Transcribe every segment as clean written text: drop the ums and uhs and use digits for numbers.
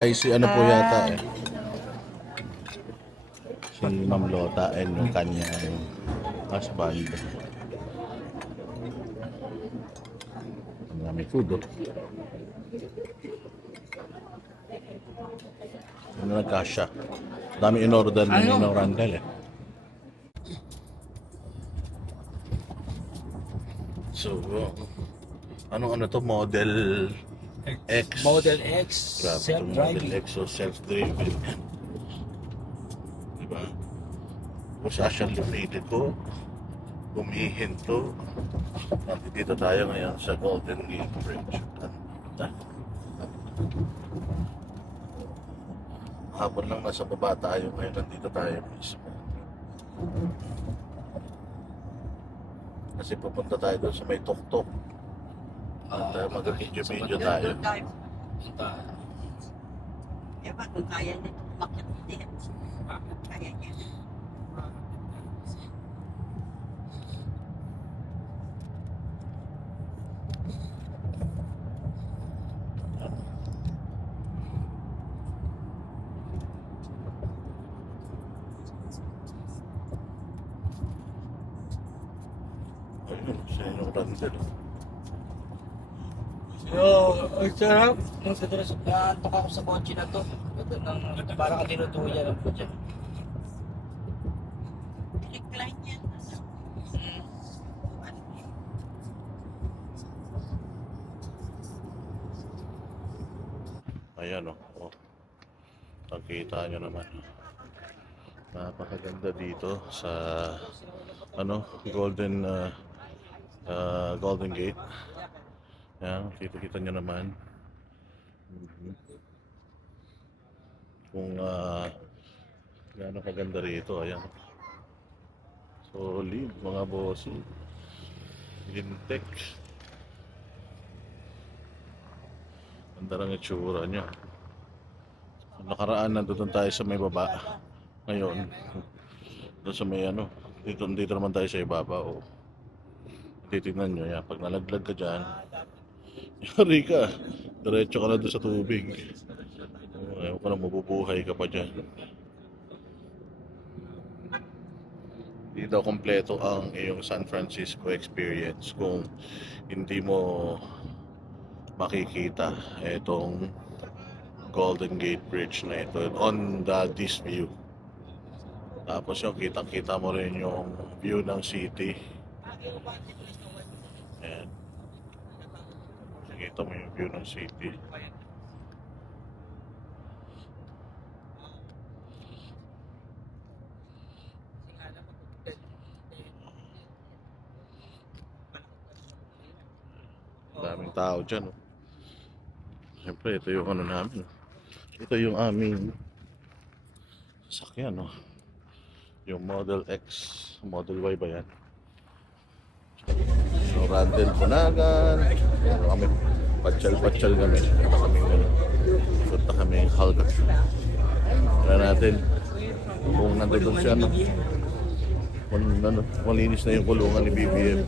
Ay si ano po yata eh. Si Ma'am Lota and yung kanyang husband. Ang dami food oh. Ano nagkasya? Dami in order ni Ninong Randel eh. So, ano to? Model X. Model X, Grabe itong Model self-driving. X o self-driven. Diba? Kung saan siya located ko, humihinto. Nandito tayo ngayon sa Golden Gate Bridge. Hapon lang nasa baba tayo ngayon, nandito tayo mismo. Kasi pupunta tayo doon sa may tuktok. At mag-video tayo. Ewan kung kaya niya umakyat din. Kaya niya. Ayun, sa inyong Randel. Ang sarap. Nung naantok ako sa kotse na to. Parang tinutuya lang po dyan. Recline yan. Ayan o. Oh. Nakikita nyo naman. Napakaganda dito sa Golden Gate. Ayan, kita nyo naman. Kung gaano kaganda rito. Ayan. Solid mga bossy. Gintek. Ganda lang itsura nyo. Nakaraan nandun tayo sa may baba. Ngayon, doon sa may dito naman tayo sa ibaba. O, titignan nyo yan. Pag nalaglag ka dyan, yari ka. Diretso ka na doon sa tubig. Ayaw ka na, mabubuhay ka pa dyan. Hindi daw kompleto ang iyong San Francisco experience kung hindi mo makikita itong Golden Gate Bridge na ito on this view. Tapos yung kitang-kita mo rin yung view ng city. Ayan. Kita mo yung view ng city. Daming tao dyan. Oh. Siyempre, ito yung namin. Ito yung aming sasakyan. Oh. Yung Model X, Model Y ba yan? So, Randel Bunagan. Pero kami, patsyal kami. Punta kami Halga. Kaya natin, kung nandun siya, malinis na yung kulungan ni BBM.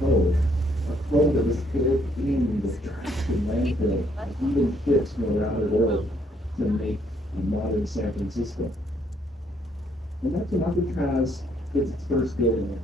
Oh, a flow that was filled in with trash and landfill, and even ships from around the world to make a modern San Francisco. And that's when Alcatraz gets its first building.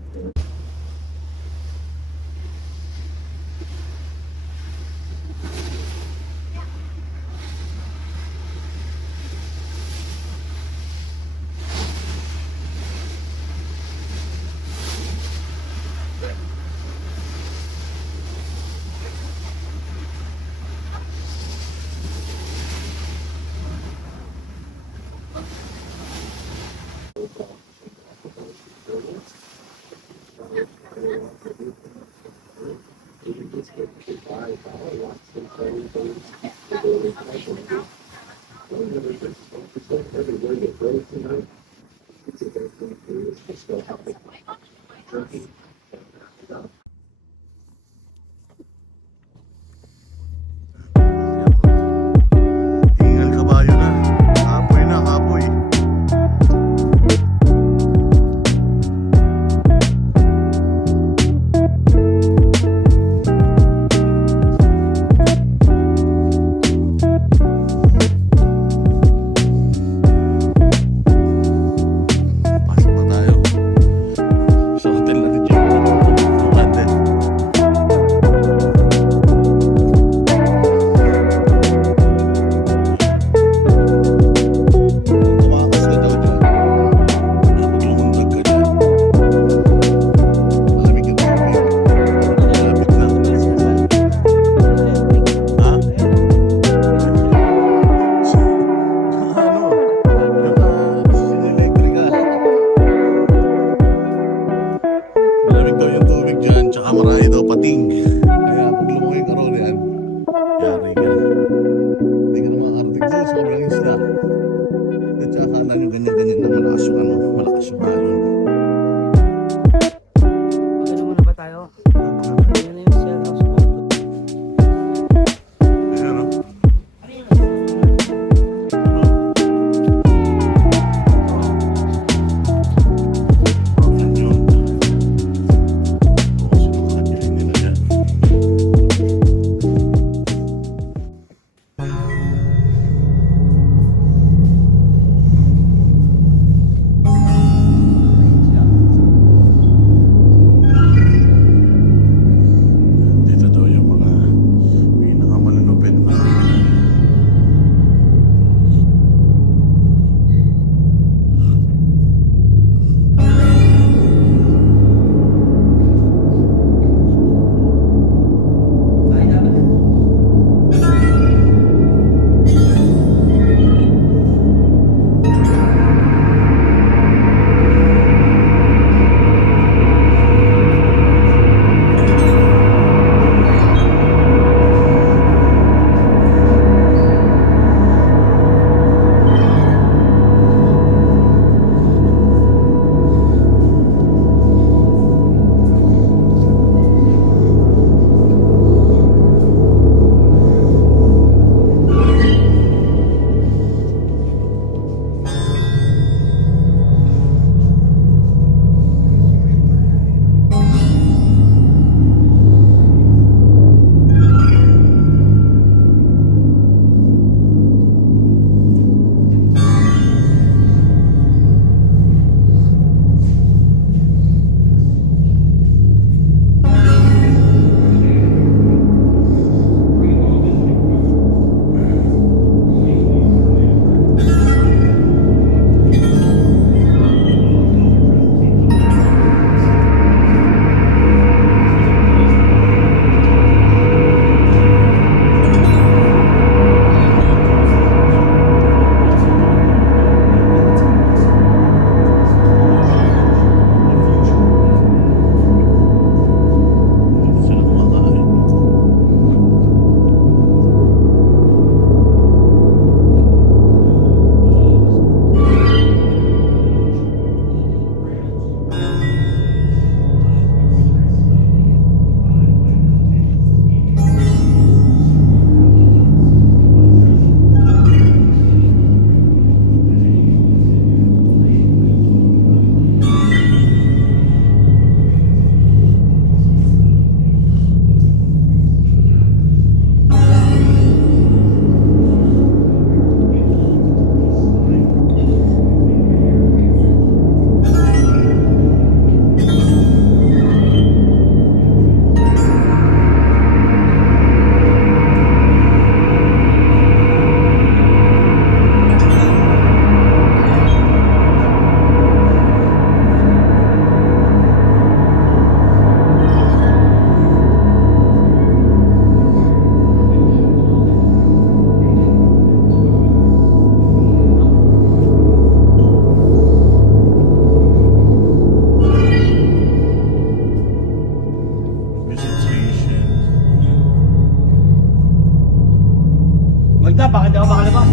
bigla, baka di ako makalabas.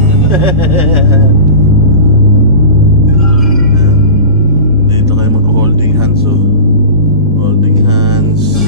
Dito kayo mag-holding hands, oh. Holding hands.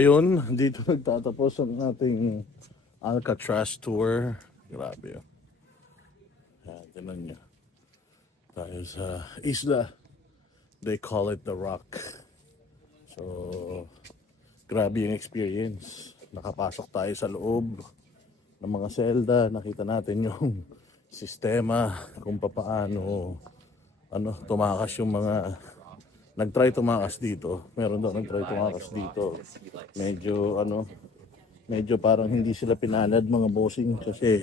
Ayun, dito nagtatapos ang ating Alcatraz tour. Grabe yun. Yan, tinan nyo. Tayo sa isla. They call it the Rock. So, grabe yung experience. Nakapasok tayo sa loob ng mga selda. Nakita natin yung sistema kung papaano tumakas yung mga nag-try tumakas dito. Meron daw nag-try tumakas dito. Medyo parang hindi sila pinalad mga bossing kasi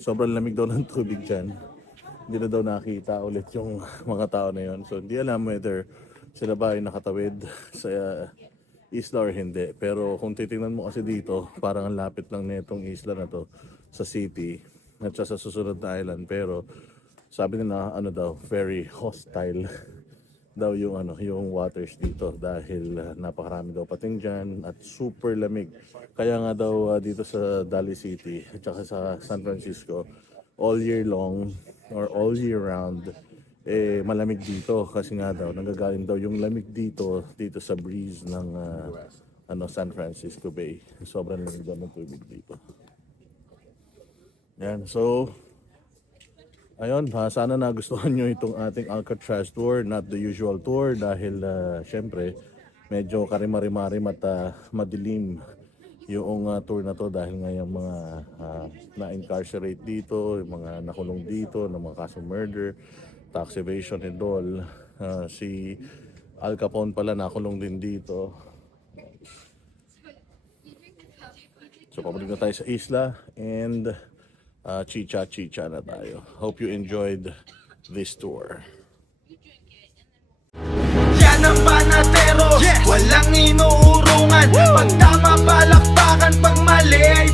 sobrang lamig daw ng tubig dyan. Hindi na daw nakita ulit yung mga tao na yon. So hindi alam whether sila ba ay nakatawid sa isla or hindi. Pero kung titingnan mo kasi dito, parang ang lapit lang nitong isla na to sa city at sa susunod na island. Pero sabi nila very hostile daw yung waters dito dahil napakarami daw pating dyan at super lamig. Kaya nga daw dito sa Daly City at saka sa San Francisco all year long or all year round malamig dito kasi nga daw nanggagaling daw yung lamig dito sa breeze ng San Francisco Bay. Sobrang lamig daw ng tubig dito. Yan, so ayun, sana nagustuhan nyo itong ating Alcatraz tour, not the usual tour dahil syempre medyo karimarimarim at madilim yung tour na to dahil nga yung mga na-incarcerate dito, yung mga nakulong dito ng mga kaso murder, tax evasion and all. Si Al Capone pala nakulong din dito. So pabalik na tayo sa isla and chicha na tayo. Hope you enjoyed this tour. Yan ang panatero, walang inuurungan. Pag tama palakpakan, pag mali ay